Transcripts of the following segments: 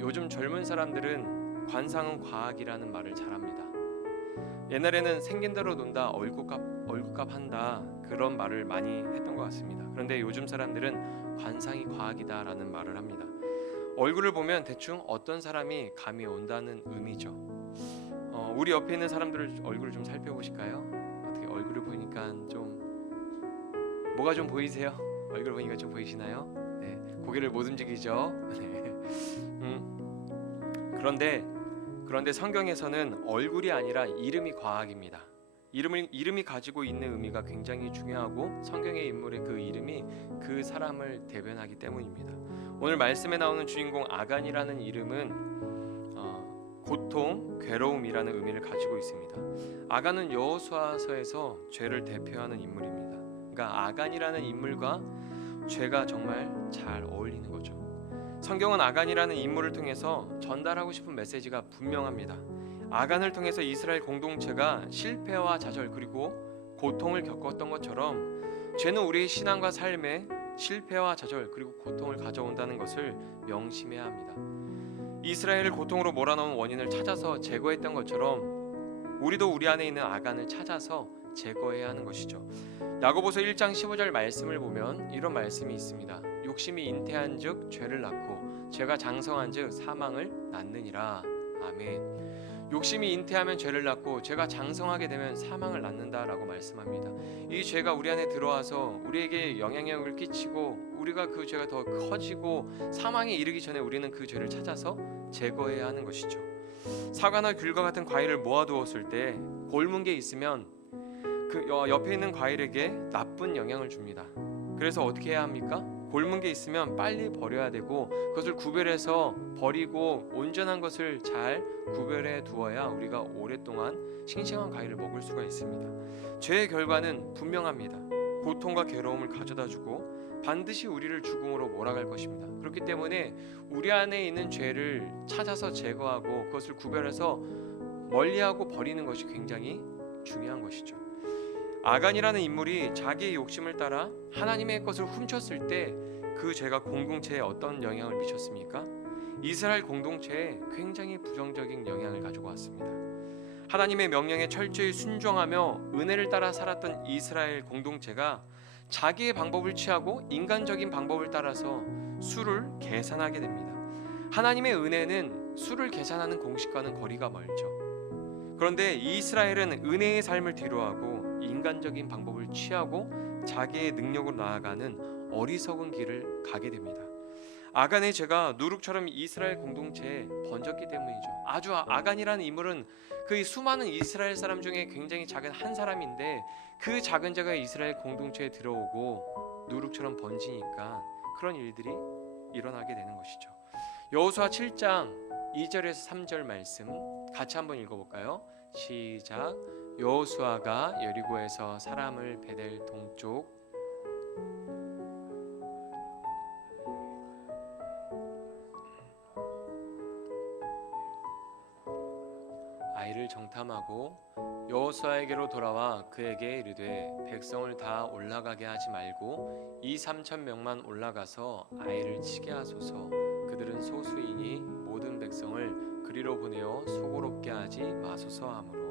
요즘 젊은 사람들은 관상은 과학이라는 말을 잘합니다. 옛날에는 생긴 대로 논다, 얼굴값 한다, 그런 말을 많이 했던 것 같습니다. 그런데 요즘 사람들은 관상이 과학이다라는 말을 합니다. 얼굴을 보면 대충 어떤 사람이 감이 온다는 의미죠. 우리 옆에 있는 사람들 얼굴을 좀 살펴보실까요? 어떻게 얼굴을 보니까 좀 뭐가 좀 보이세요? 얼굴 보니까 좀 보이시나요? 네, 고개를 못 움직이죠. 네. 그런데 성경에서는 얼굴이 아니라 이름이 과학입니다. 이름이 가지고 있는 의미가 굉장히 중요하고 성경의 인물의 그 이름이 그 사람을 대변하기 때문입니다. 오늘 말씀에 나오는 주인공 아간이라는 이름은 고통, 괴로움이라는 의미를 가지고 있습니다. 아간은 여호수아서에서 죄를 대표하는 인물입니다. 그러니까 아간이라는 인물과 죄가 정말 잘 어울리는 거죠. 성경은 아간이라는 인물을 통해서 전달하고 싶은 메시지가 분명합니다. 아간을 통해서 이스라엘 공동체가 실패와 좌절 그리고 고통을 겪었던 것처럼 죄는 우리의 신앙과 삶에 실패와 좌절 그리고 고통을 가져온다는 것을 명심해야 합니다. 이스라엘을 고통으로 몰아넣은 원인을 찾아서 제거했던 것처럼 우리도 우리 안에 있는 아간을 찾아서 제거해야 하는 것이죠. 야고보서 1장 15절 말씀을 보면 이런 말씀이 있습니다. 욕심이 잉태한즉 죄를 낳고 죄가 장성한즉 사망을 낳느니라. 아멘. 욕심이 잉태하면 죄를 낳고 죄가 장성하게 되면 사망을 낳는다라고 말씀합니다. 이 죄가 우리 안에 들어와서 우리에게 영향력을 끼치고 우리가 그 죄가 더 커지고 사망에 이르기 전에 우리는 그 죄를 찾아서 제거해야 하는 것이죠. 사과나 귤과 같은 과일을 모아두었을 때 골문 게 있으면 그 옆에 있는 과일에게 나쁜 영향을 줍니다. 그래서 어떻게 해야 합니까? 골문 게 있으면 빨리 버려야 되고 그것을 구별해서 버리고 온전한 것을 잘 구별해 두어야 우리가 오랫동안 싱싱한 과일을 먹을 수가 있습니다. 죄의 결과는 분명합니다. 고통과 괴로움을 가져다주고 반드시 우리를 죽음으로 몰아갈 것입니다. 그렇기 때문에 우리 안에 있는 죄를 찾아서 제거하고 그것을 구별해서 멀리하고 버리는 것이 굉장히 중요한 것이죠. 아간이라는 인물이 자기의 욕심을 따라 하나님의 것을 훔쳤을 때 그 죄가 공동체에 어떤 영향을 미쳤습니까? 이스라엘 공동체에 굉장히 부정적인 영향을 가지고 왔습니다. 하나님의 명령에 철저히 순종하며 은혜를 따라 살았던 이스라엘 공동체가 자기의 방법을 취하고 인간적인 방법을 따라서 수를 계산하게 됩니다. 하나님의 은혜는 수를 계산하는 공식과는 거리가 멀죠. 그런데 이스라엘은 은혜의 삶을 뒤로하고 인간적인 방법을 취하고 자기의 능력으로 나아가는 어리석은 길을 가게 됩니다. 아간의 죄가 누룩처럼 이스라엘 공동체에 번졌기 때문이죠. 아간이라는 인물은 그 수많은 이스라엘 사람 중에 굉장히 작은 한 사람인데 그 작은 죄가 이스라엘 공동체에 들어오고 누룩처럼 번지니까 그런 일들이 일어나게 되는 것이죠. 여호수아 7장 2절에서 3절 말씀 같이 한번 읽어볼까요? 시작. 여호수아가 여리고에서 사람을 베델 동쪽 아이를 정탐하고 여호수아에게로 돌아와 그에게 이르되 백성을 다 올라가게 하지 말고 2-3천 명만 올라가서 아이를 치게 하소서. 그들은 소수이니 모든 백성을 그리로 보내어 소고롭게 하지 마소서 하므로.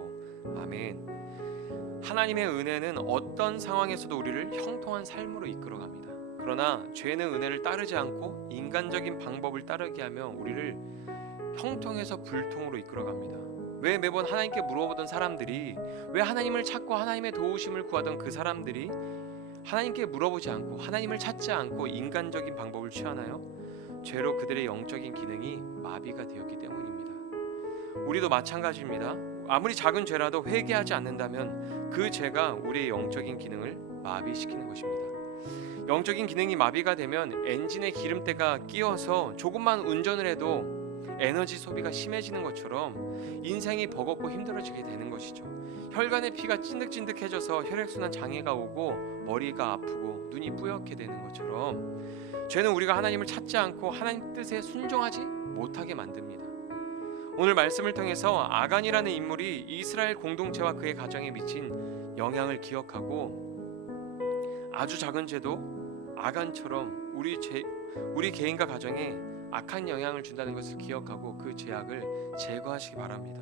아멘. 하나님의 은혜는 어떤 상황에서도 우리를 형통한 삶으로 이끌어갑니다. 그러나 죄는 은혜를 따르지 않고 인간적인 방법을 따르게 하며 우리를 형통에서 불통으로 이끌어갑니다. 왜 매번 하나님께 물어보던 사람들이, 왜 하나님을 찾고 하나님의 도우심을 구하던 그 사람들이 하나님께 물어보지 않고 하나님을 찾지 않고 인간적인 방법을 취하나요? 죄로 그들의 영적인 기능이 마비가 되었기 때문입니다. 우리도 마찬가지입니다. 아무리 작은 죄라도 회개하지 않는다면 그 죄가 우리의 영적인 기능을 마비시키는 것입니다. 영적인 기능이 마비가 되면 엔진에 기름때가 끼어서 조금만 운전을 해도 에너지 소비가 심해지는 것처럼 인생이 버겁고 힘들어지게 되는 것이죠. 혈관의 피가 찐득찐득해져서 혈액순환 장애가 오고 머리가 아프고 눈이 뿌옇게 되는 것처럼 죄는 우리가 하나님을 찾지 않고 하나님 뜻에 순종하지 못하게 만듭니다. 오늘 말씀을 통해서 아간이라는 인물이 이스라엘 공동체와 그의 가정에 미친 영향을 기억하고 아주 작은 죄도 아간처럼 우리 개인과 가정에 악한 영향을 준다는 것을 기억하고 그 죄악을 제거하시기 바랍니다.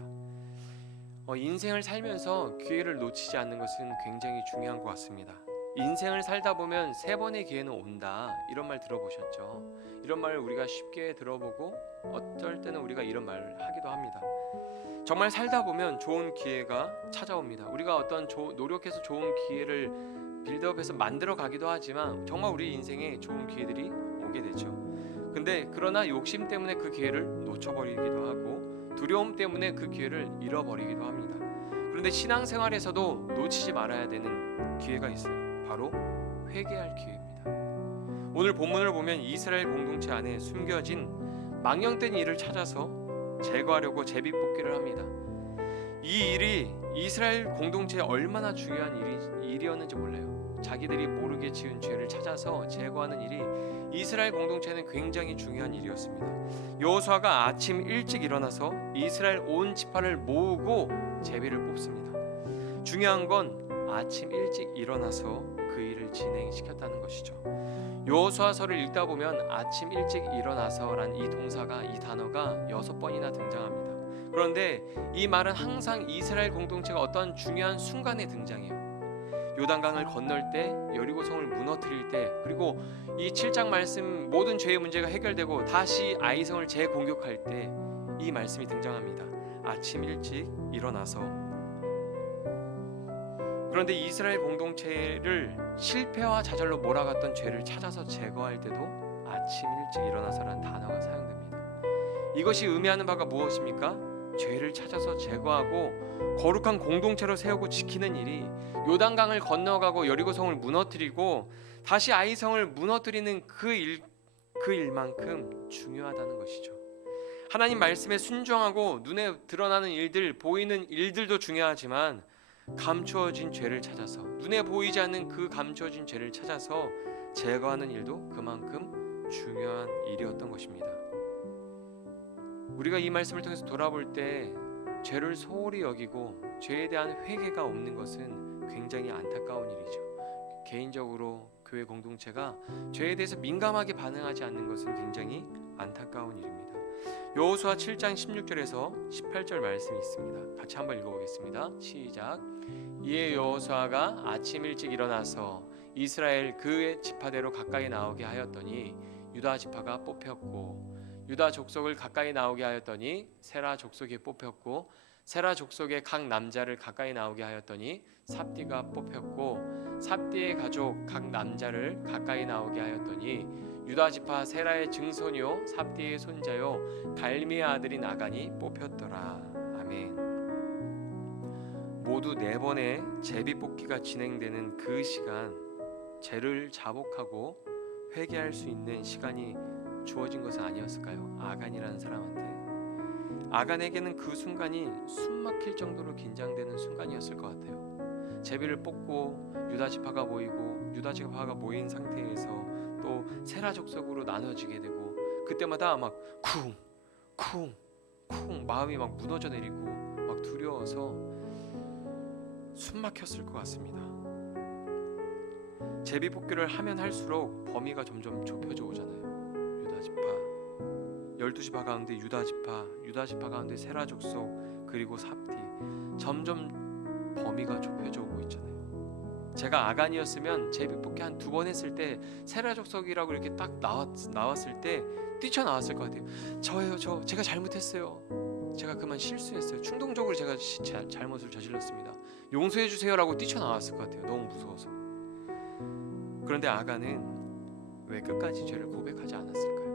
인생을 살면서 기회를 놓치지 않는 것은 굉장히 중요한 것 같습니다. 인생을 살다 보면 3번의 기회는 온다, 이런 말 들어보셨죠? 이런 말을 우리가 쉽게 들어보고 어떨 때는 우리가 이런 말을 하기도 합니다. 정말 살다 보면 좋은 기회가 찾아옵니다. 우리가 어떤 노력해서 좋은 기회를 빌드업해서 만들어 가기도 하지만 정말 우리 인생에 좋은 기회들이 오게 되죠. 근데 그러나 욕심 때문에 그 기회를 놓쳐버리기도 하고 두려움 때문에 그 기회를 잃어버리기도 합니다. 그런데 신앙생활에서도 놓치지 말아야 되는 기회가 있어요. 바로 회개할 기회입니다. 오늘 본문을 보면 이스라엘 공동체 안에 숨겨진 망령된 일을 찾아서 제거하려고 제비뽑기를 합니다. 이 일이 이스라엘 공동체에 얼마나 중요한 일이었는지 몰라요. 자기들이 모르게 지은 죄를 찾아서 제거하는 일이 이스라엘 공동체는 굉장히 중요한 일이었습니다. 여호수아가 아침 일찍 일어나서 이스라엘 온 지파를 모으고 제비를 뽑습니다. 중요한 건 아침 일찍 일어나서 그 일을 진행시켰다는 것이죠. 여호수아서를 읽다 보면 아침 일찍 일어나서란 이 동사가, 이 단어가 6번이나 등장합니다. 그런데 이 말은 항상 이스라엘 공동체가 어떤 중요한 순간에 등장해요. 요단강을 건널 때, 여리고성을 무너뜨릴 때, 그리고 이 7장 말씀 모든 죄의 문제가 해결되고 다시 아이성을 재공격할 때 이 말씀이 등장합니다. 아침 일찍 일어나서. 그런데 이스라엘 공동체를 실패와 좌절로 몰아갔던 죄를 찾아서 제거할 때도 아침 일찍 일어나서라는 단어가 사용됩니다. 이것이 의미하는 바가 무엇입니까? 죄를 찾아서 제거하고 거룩한 공동체로 세우고 지키는 일이 요단강을 건너가고 여리고성을 무너뜨리고 다시 아이성을 무너뜨리는 그 일만큼 중요하다는 것이죠. 하나님 말씀에 순종하고 눈에 드러나는 일들, 보이는 일들도 중요하지만 감추어진 죄를 찾아서, 눈에 보이지 않는 그 감추어진 죄를 찾아서 제거하는 일도 그만큼 중요한 일이었던 것입니다. 우리가 이 말씀을 통해서 돌아볼 때 죄를 소홀히 여기고 죄에 대한 회개가 없는 것은 굉장히 안타까운 일이죠. 개인적으로 교회 공동체가 죄에 대해서 민감하게 반응하지 않는 것은 굉장히 안타까운 일입니다. 여호수아 7장 16절에서 18절 말씀이 있습니다. 같이 한번 읽어보겠습니다. 시작. 이에 여호수아가 아침 일찍 일어나서 이스라엘 그의 지파대로 가까이 나오게 하였더니 유다 지파가 뽑혔고, 유다 족속을 가까이 나오게 하였더니 세라 족속이 뽑혔고, 세라 족속의 각 남자를 가까이 나오게 하였더니 삽디가 뽑혔고, 삽디의 가족 각 남자를 가까이 나오게 하였더니 유다 지파 세라의 증손이요 삽디의 손자요 갈미의 아들인 아간이 뽑혔더라. 아멘. 모두 4번의 제비뽑기가 진행되는 그 시간, 죄를 자복하고 회개할 수 있는 시간이 주어진 것은 아니었을까요? 아간이라는 사람한테. 아간에게는 그 순간이 숨막힐 정도로 긴장되는 순간이었을 것 같아요. 제비를 뽑고 유다 지파가 모이고, 유다 지파가 모인 상태에서 또 세라 족속으로 나눠지게 되고, 그때마다 막 쿵쿵쿵 마음이 막 무너져 내리고 막 두려워서 숨 막혔을 것 같습니다. 제비뽑기를 하면 할수록 범위가 점점 좁혀져 오잖아요. 유다 지파, 12지파 가운데 유다 지파 가운데 세라 족속, 그리고 삽디, 점점 범위가 좁혀져 오고 있잖아요. 제가 아간이었으면 제비뽑기 한 2번 했을 때 세라 족속이라고 이렇게 딱 나왔을 때 뛰쳐나왔을 것 같아요. 제가 잘못했어요. 제가 그만 실수했어요. 충동적으로 제가 잘못을 저질렀습니다. 용서해 주세요라고 뛰쳐나왔을 것 같아요. 너무 무서워서. 그런데 아간은 왜 끝까지 죄를 고백하지 않았을까요?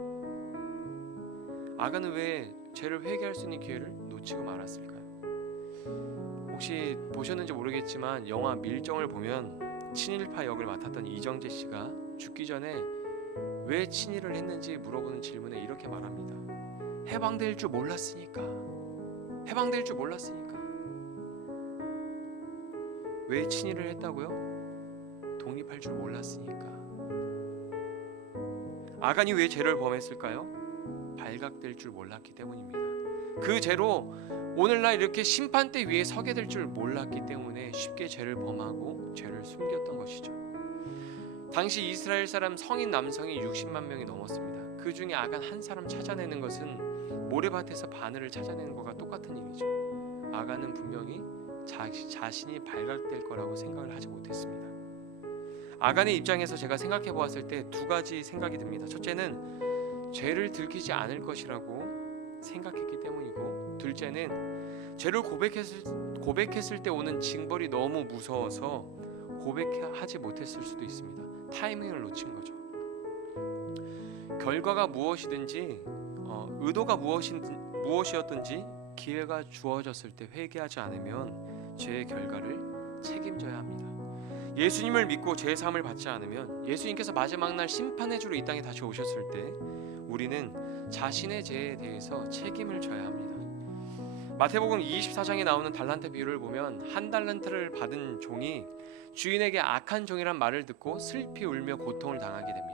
아간은 왜 죄를 회개할 수 있는 기회를 놓치고 말았을까요? 혹시 보셨는지 모르겠지만 영화 밀정을 보면 친일파 역을 맡았던 이정재 씨가 죽기 전에 왜 친일을 했는지 물어보는 질문에 이렇게 말합니다. 해방될 줄 몰랐으니까. 왜 친일을 했다고요? 독립할 줄 몰랐으니까. 아간이 왜 죄를 범했을까요? 발각될 줄 몰랐기 때문입니다. 그 죄로 오늘날 이렇게 심판대 위에 서게 될 줄 몰랐기 때문에 쉽게 죄를 범하고 죄를 숨겼던 것이죠. 당시 이스라엘 사람 성인 남성이 60만 명이 넘었습니다. 그 중에 아간 한 사람 찾아내는 것은 모래밭에서 바늘을 찾아내는 것과 똑같은 일이죠. 아간은 분명히 자신이 발각될 거라고 생각을 하지 못했습니다. 아간의 입장에서 제가 생각해 보았을 때 두 가지 생각이 듭니다. 첫째는 죄를 들키지 않을 것이라고 생각했기 때문이고, 둘째는 죄를 고백했을 때 오는 징벌이 너무 무서워서 고백하지 못했을 수도 있습니다. 타이밍을 놓친 거죠. 결과가 무엇이든지 의도가 무엇이었든지 기회가 주어졌을 때 회개하지 않으면 죄의 결과를 책임져야 합니다. 예수님을 믿고 죄의 사함을 받지 않으면 예수님께서 마지막 날 심판의 주로 이 땅에 다시 오셨을 때 우리는 자신의 죄에 대해서 책임을 져야 합니다. 마태복음 24장에 나오는 달란트 비유를 보면 한 달란트를 받은 종이 주인에게 악한 종이란 말을 듣고 슬피 울며 고통을 당하게 됩니다.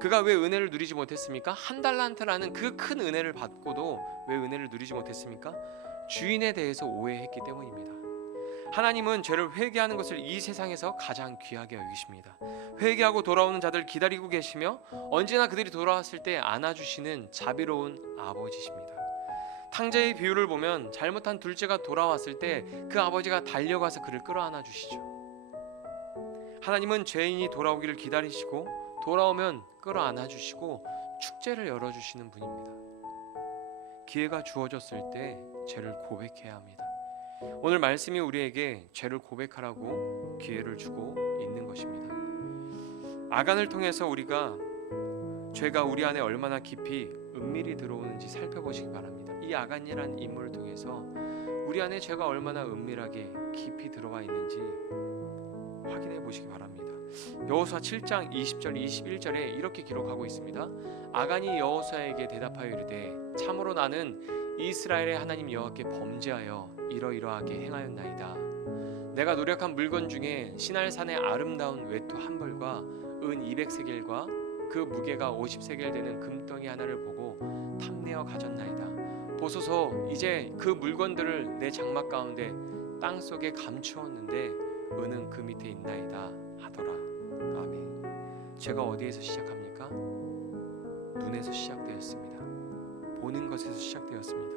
그가 왜 은혜를 누리지 못했습니까? 한 달란트라는 그 큰 은혜를 받고도 왜 은혜를 누리지 못했습니까? 주인에 대해서 오해했기 때문입니다. 하나님은 죄를 회개하는 것을 이 세상에서 가장 귀하게 여기십니다. 회개하고 돌아오는 자들 기다리고 계시며 언제나 그들이 돌아왔을 때 안아주시는 자비로운 아버지십니다. 탕자의 비유를 보면 잘못한 둘째가 돌아왔을 때 그 아버지가 달려가서 그를 끌어안아 주시죠. 하나님은 죄인이 돌아오기를 기다리시고 돌아오면 끌어안아 주시고 축제를 열어주시는 분입니다. 기회가 주어졌을 때 죄를 고백해야 합니다. 오늘 말씀이 우리에게 죄를 고백하라고 기회를 주고 있는 것입니다. 아간을 통해서 우리가 죄가 우리 안에 얼마나 깊이 은밀히 들어오는지 살펴보시기 바랍니다. 이 아간이라는 인물을 통해서 우리 안에 죄가 얼마나 은밀하게 깊이 들어와 있는지 확인해 보시기 바랍니다. 여호수아 7장 20절 21절에 이렇게 기록하고 있습니다. 아간이 여호수아에게 대답하여 이르되 참으로 나는 이스라엘의 하나님 여호와께 범죄하여 이러이러하게 행하였나이다. 내가 노력한 물건 중에 시날산의 아름다운 외투 한 벌과 은 200세겔과 그 무게가 50세겔 되는 금덩이 하나를 보고 탐내어 가졌나이다. 보소서 이제 그 물건들을 내 장막 가운데 땅 속에 감추었는데 은은 그 밑에 있나이다 하더라. 아멘. 죄가 어디에서 시작합니까? 눈에서 시작되었습니다. 보는 것에서 시작되었습니다.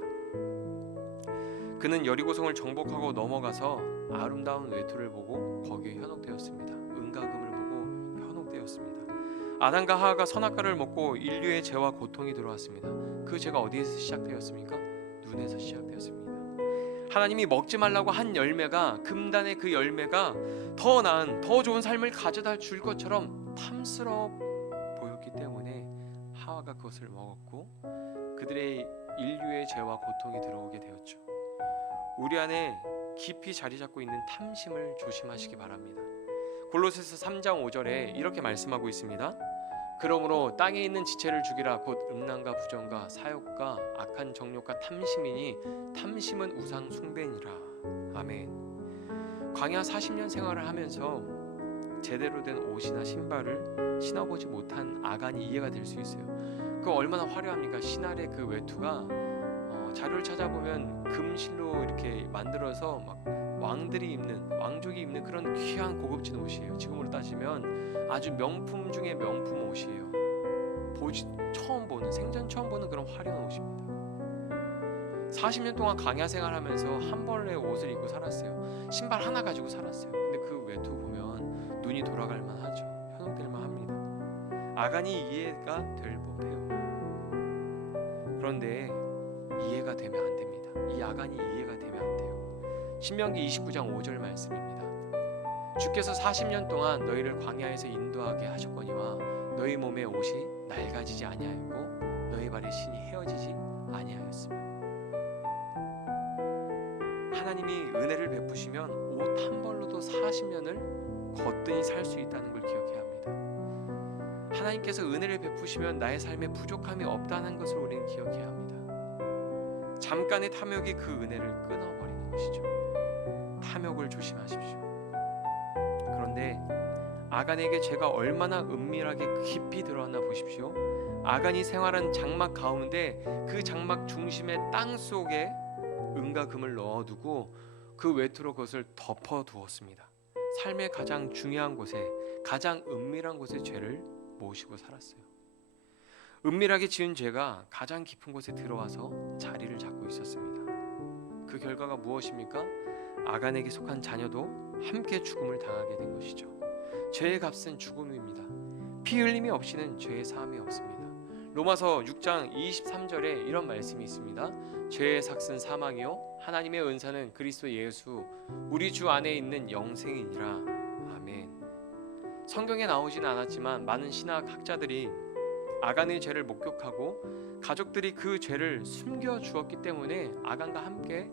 그는 여리고성을 정복하고 넘어가서 아름다운 외투를 보고 거기에 현혹되었습니다. 은과 금을 보고 현혹되었습니다. 아담과 하와가 선악과를 먹고 인류의 죄와 고통이 들어왔습니다. 그 죄가 어디에서 시작되었습니까? 눈에서 시작되었습니다. 하나님이 먹지 말라고 한 열매가 금단의 그 열매가 더 나은 더 좋은 삶을 가져다 줄 것처럼 탐스러워 보였기 때문에 하와가 그것을 먹었고 그들의 인류의 죄와 고통이 들어오게 되었죠. 우리 안에 깊이 자리 잡고 있는 탐심을 조심하시기 바랍니다. 골로새서 3장 5절에 이렇게 말씀하고 있습니다. 그러므로 땅에 있는 지체를 죽이라. 곧 음란과 부정과 사욕과 악한 정욕과 탐심이니 탐심은 우상 숭배니라. 아멘. 광야 40년 생활을 하면서 제대로 된 옷이나 신발을 신어보지 못한 아간이 이해가 될 수 있어요. 그 얼마나 화려합니까? 신할의 그 외투가 자료를 찾아보면 금실로 이렇게 만들어서 막 왕족이 입는 그런 귀한 고급진 옷이에요. 지금으로 따지면 아주 명품 중에 명품 옷이에요. 생전 처음 보는 그런 화려한 옷입니다. 40년 동안 강야 생활하면서 한 벌의 옷을 입고 살았어요. 신발 하나 가지고 살았어요. 근데 그 외투 보면 눈이 돌아갈 만하죠. 현혹될 만합니다. 아간이 이해가 될 법해요. 그런데 이해가 되면 안 됩니다. 이 아간이 이해가 되면 안 돼요. 신명기 29장 5절 말씀입니다. 주께서 40년 동안 너희를 광야에서 인도하게 하셨거니와 너희 몸의 옷이 낡아지지 아니하였고 너희 발의 신이 헤어지지 아니하였으며. 하나님이 은혜를 베푸시면 옷 한 벌로도 40년을 거뜬히 살 수 있다는 걸 기억해야 합니다. 하나님께서 은혜를 베푸시면 나의 삶에 부족함이 없다는 것을 우리는 기억해야 합니다. 잠깐의 탐욕이 그 은혜를 끊어버리는 것이죠. 탐욕을 조심하십시오. 그런데 아간에게 죄가 얼마나 은밀하게 깊이 들어왔나 보십시오. 아간이 생활한 장막 가운데 그 장막 중심의 땅 속에 은과 금을 넣어두고 그 외투로 그것을 덮어두었습니다. 삶의 가장 중요한 곳에 가장 은밀한 곳에 죄를 모시고 살았어요. 은밀하게 지은 죄가 가장 깊은 곳에 들어와서 자리를 잡고 있었습니다. 그 결과가 무엇입니까? 아간에게 속한 자녀도 함께 죽음을 당하게 된 것이죠. 죄의 값은 죽음입니다. 피 흘림이 없이는 죄의 사함이 없습니다. 로마서 6장 23절에 이런 말씀이 있습니다. 죄의 삭은 사망이요 하나님의 은사는 그리스도 예수 우리 주 안에 있는 영생이니라. 아멘. 성경에 나오진 않았지만 많은 신학 학자들이 아간의 죄를 목격하고 가족들이 그 죄를 숨겨 주었기 때문에 아간과 함께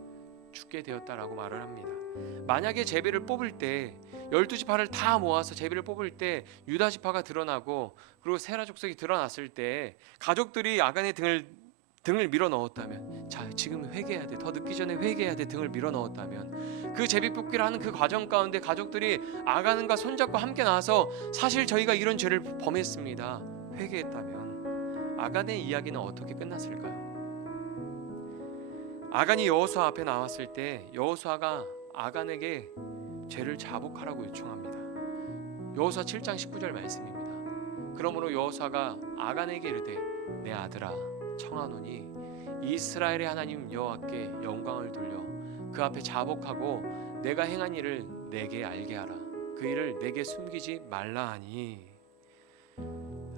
죽게 되었다라고 말을 합니다. 만약에 제비를 뽑을 때 12지파를 다 모아서 제비를 뽑을 때 유다 지파가 드러나고 그리고 세라 족속이 드러났을 때 가족들이 아간의 등을 밀어 넣었다면, 자 지금 회개해야 돼, 더 늦기 전에 회개해야 돼, 등을 밀어 넣었다면, 그 제비 뽑기를 하는 그 과정 가운데 가족들이 아간과 손잡고 함께 나와서 사실 저희가 이런 죄를 범했습니다, 회개했다면 아간의 이야기는 어떻게 끝났을까요? 아간이 여호수아 앞에 나왔을 때 여호수아가 아간에게 죄를 자복하라고 요청합니다. 여호수아 7장 19절 말씀입니다. 그러므로 여호수아가 아간에게 이르되 내 아들아 청하노니 이스라엘의 하나님 여호와께 영광을 돌려 그 앞에 자복하고 내가 행한 일을 내게 알게 하라. 그 일을 내게 숨기지 말라 하니.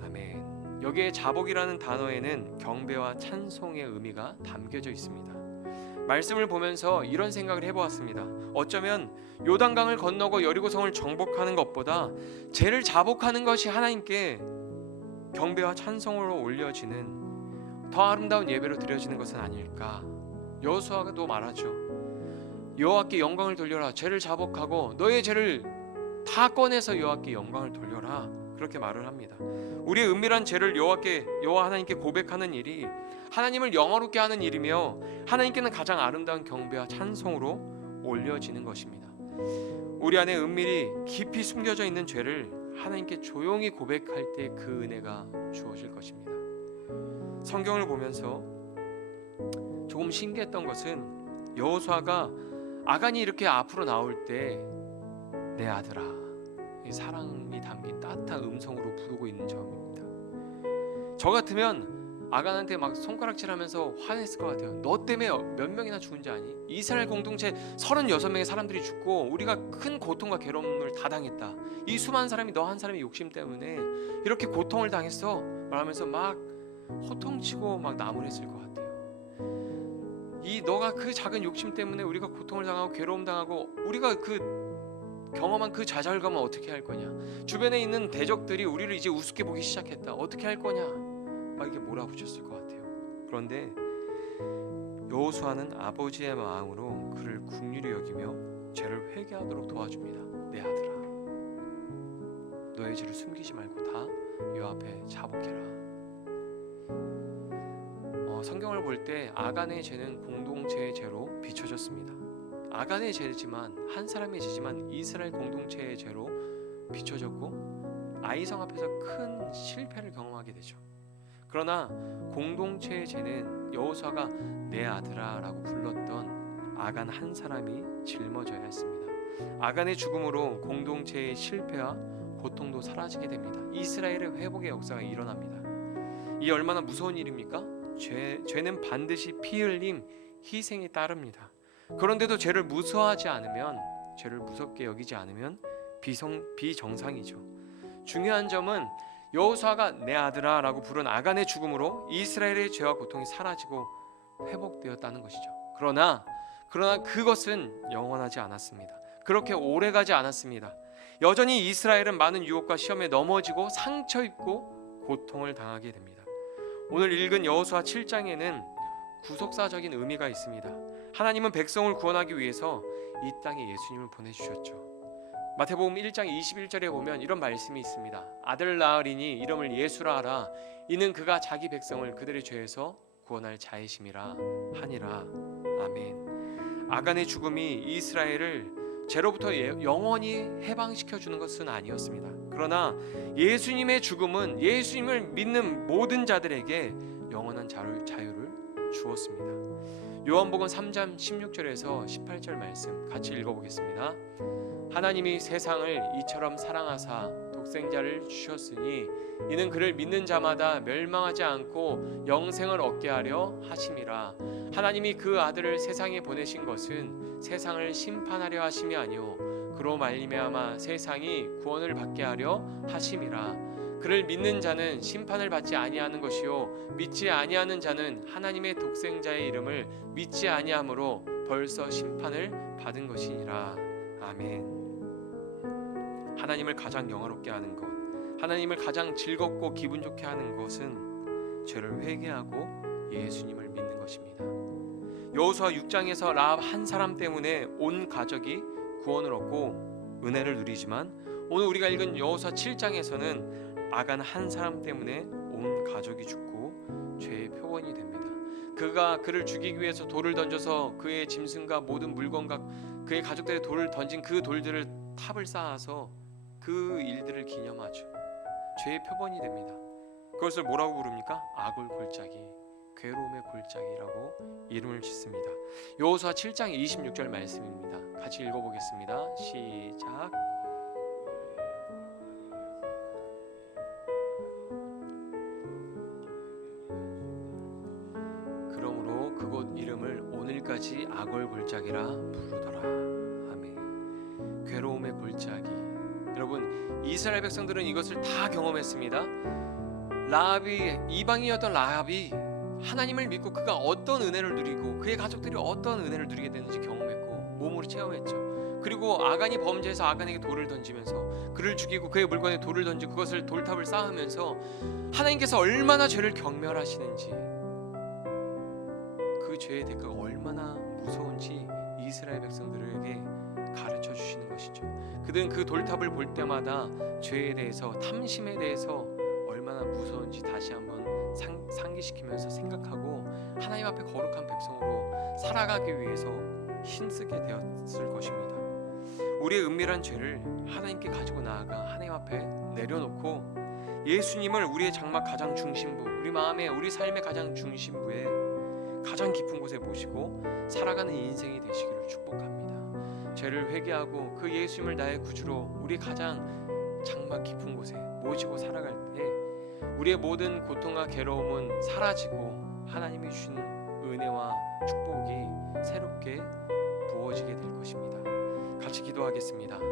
아멘. 여기에 자복이라는 단어에는 경배와 찬송의 의미가 담겨져 있습니다. 말씀을 보면서 이런 생각을 해보았습니다. 어쩌면 요단강을 건너고 여리고성을 정복하는 것보다 죄를 자복하는 것이 하나님께 경배와 찬송으로 올려지는 더 아름다운 예배로 드려지는 것은 아닐까. 여호수아가 또 말하죠. 여호와께 영광을 돌려라. 죄를 자복하고 너의 죄를 다 꺼내서 여호와께 영광을 돌려라. 그렇게 말을 합니다. 우리의 은밀한 죄를 여호와 하나님께 고백하는 일이 하나님을 영화롭게 하는 일이며 하나님께는 가장 아름다운 경배와 찬송으로 올려지는 것입니다. 우리 안에 은밀히 깊이 숨겨져 있는 죄를 하나님께 조용히 고백할 때 그 은혜가 주어질 것입니다. 성경을 보면서 조금 신기했던 것은 여호수아가 아간이 이렇게 앞으로 나올 때 내 아들아, 이 사랑이 담긴 따뜻한 음성으로 부르고 있는 점입니다. 저 같으면 아간한테 막 손가락질하면서 화냈을 것 같아요. 너 때문에 몇 명이나 죽은지 아니? 이스라엘 공동체 36명의 사람들이 죽고 우리가 큰 고통과 괴로움을 다 당했다. 이 수많은 사람이 너 한 사람의 욕심 때문에 이렇게 고통을 당했어 말하면서 막 호통치고 막 나무랬을 것 같아요. 너가 그 작은 욕심 때문에 우리가 고통을 당하고 괴로움 당하고 우리가 경험한 그 좌절감은 어떻게 할 거냐? 주변에 있는 대적들이 우리를 이제 우습게 보기 시작했다. 어떻게 할 거냐? 막 이렇게 몰아붙였을 것 같아요. 그런데 여호수아는 아버지의 마음으로 그를 긍휼히 여기며 죄를 회개하도록 도와줍니다. 내 아들아, 너의 죄를 숨기지 말고 다 여호와 앞에 자복해라. 성경을 볼 때 아간의 죄는 공동체의 죄로 비춰졌습니다. 아간의 죄지만 한 사람의 죄지만 이스라엘 공동체의 죄로 비춰졌고 아이성 앞에서 큰 실패를 경험하게 되죠. 그러나 공동체의 죄는 여호수아가 내 아들아 라고 불렀던 아간 한 사람이 짊어져야 했습니다. 아간의 죽음으로 공동체의 실패와 고통도 사라지게 됩니다. 이스라엘의 회복의 역사가 일어납니다. 이 얼마나 무서운 일입니까? 죄는 반드시 피 흘림, 희생이 따릅니다. 그런데도 죄를 무서워하지 않으면, 죄를 무섭게 여기지 않으면 비정상이죠. 중요한 점은 여호수아가 내 아들아 라고 부른 아간의 죽음으로 이스라엘의 죄와 고통이 사라지고 회복되었다는 것이죠. 그러나 그것은 영원하지 않았습니다. 그렇게 오래가지 않았습니다. 여전히 이스라엘은 많은 유혹과 시험에 넘어지고 상처 입고 고통을 당하게 됩니다. 오늘 읽은 여호수아 7장에는 구속사적인 의미가 있습니다. 하나님은 백성을 구원하기 위해서 이 땅에 예수님을 보내주셨죠. 마태복음 1장 21절에 보면 이런 말씀이 있습니다. 아들 낳으리니 이름을 예수라 하라. 이는 그가 자기 백성을 그들의 죄에서 구원할 자이심이라 하니라. 아멘. 아간의 죽음이 이스라엘을 죄로부터 영원히 해방시켜 주는 것은 아니었습니다. 그러나 예수님의 죽음은 예수님을 믿는 모든 자들에게 영원한 자유를 주었습니다. 요한복음 3장 16절에서 18절 말씀 같이 읽어보겠습니다. 하나님이 세상을 이처럼 사랑하사 독생자를 주셨으니 이는 그를 믿는 자마다 멸망하지 않고 영생을 얻게 하려 하심이라. 하나님이 그 아들을 세상에 보내신 것은 세상을 심판하려 하심이 아니요 그로 말미암아 세상이 구원을 받게 하려 하심이라. 그를 믿는 자는 심판을 받지 아니하는 것이요 믿지 아니하는 자는 하나님의 독생자의 이름을 믿지 아니하므로 벌써 심판을 받은 것이니라. 아멘. 하나님을 가장 영화롭게 하는 것, 하나님을 가장 즐겁고 기분 좋게 하는 것은 죄를 회개하고 예수님을 믿는 것입니다. 여호수아 6장에서 라합 한 사람 때문에 온 가족이 구원을 얻고 은혜를 누리지만 오늘 우리가 읽은 여호수아 7장에서는 아간 한 사람 때문에 온 가족이 죽고 죄의 표본이 됩니다. 그가 그를 죽이기 위해서 돌을 던져서 그의 짐승과 모든 물건과 그의 가족들의 돌을 던진 그 돌들을 탑을 쌓아서 그 일들을 기념하죠. 죄의 표본이 됩니다. 그것을 뭐라고 부릅니까? 악을 골짜기, 괴로움의 골짜기라고 이름을 짓습니다. 여호수아 7장 26절 말씀입니다. 같이 읽어보겠습니다. 시작. 그러므로 그곳 이름을 오늘까지 악을 골짜기라 부르더라. 아멘. 괴로움의 골짜기. 여러분, 이스라엘 백성들은 이것을 다 경험했습니다. 라합이, 이방인이었던 라합이 하나님을 믿고 그가 어떤 은혜를 누리고 그의 가족들이 어떤 은혜를 누리게 되는지 경험했고 몸으로 체험했죠. 그리고 아간이 범죄해서 아간에게 돌을 던지면서 그를 죽이고 그의 물건에 돌을 던지고 그것을 돌탑을 쌓으면서 하나님께서 얼마나 죄를 경멸하시는지, 그 죄의 대가가 얼마나 무서운지 이스라엘 백성들에게 가르쳐 주시는 것이죠. 그들은 그 돌탑을 볼 때마다 죄에 대해서, 탐심에 대해서 얼마나 무서운지 다시 한번 상기시키면서 생각하고 하나님 앞에 거룩한 백성으로 살아가기 위해서 힘쓰게 되었을 것입니다. 우리의 은밀한 죄를 하나님께 가지고 나아가 하나님 앞에 내려놓고 예수님을 우리의 장막 가장 중심부, 우리 마음의, 우리 삶의 가장 중심부에 가장 깊은 곳에 모시고 살아가는 인생이 되시기를 축복합니다. 죄를 회개하고 그 예수님을 나의 구주로 우리 가장 장막 깊은 곳에 모시고 살아갈 때 우리의 모든 고통과 괴로움은 사라지고 하나님이 주시는 은혜와 축복이 새롭게 부어지게 될 것입니다. 같이 기도하겠습니다.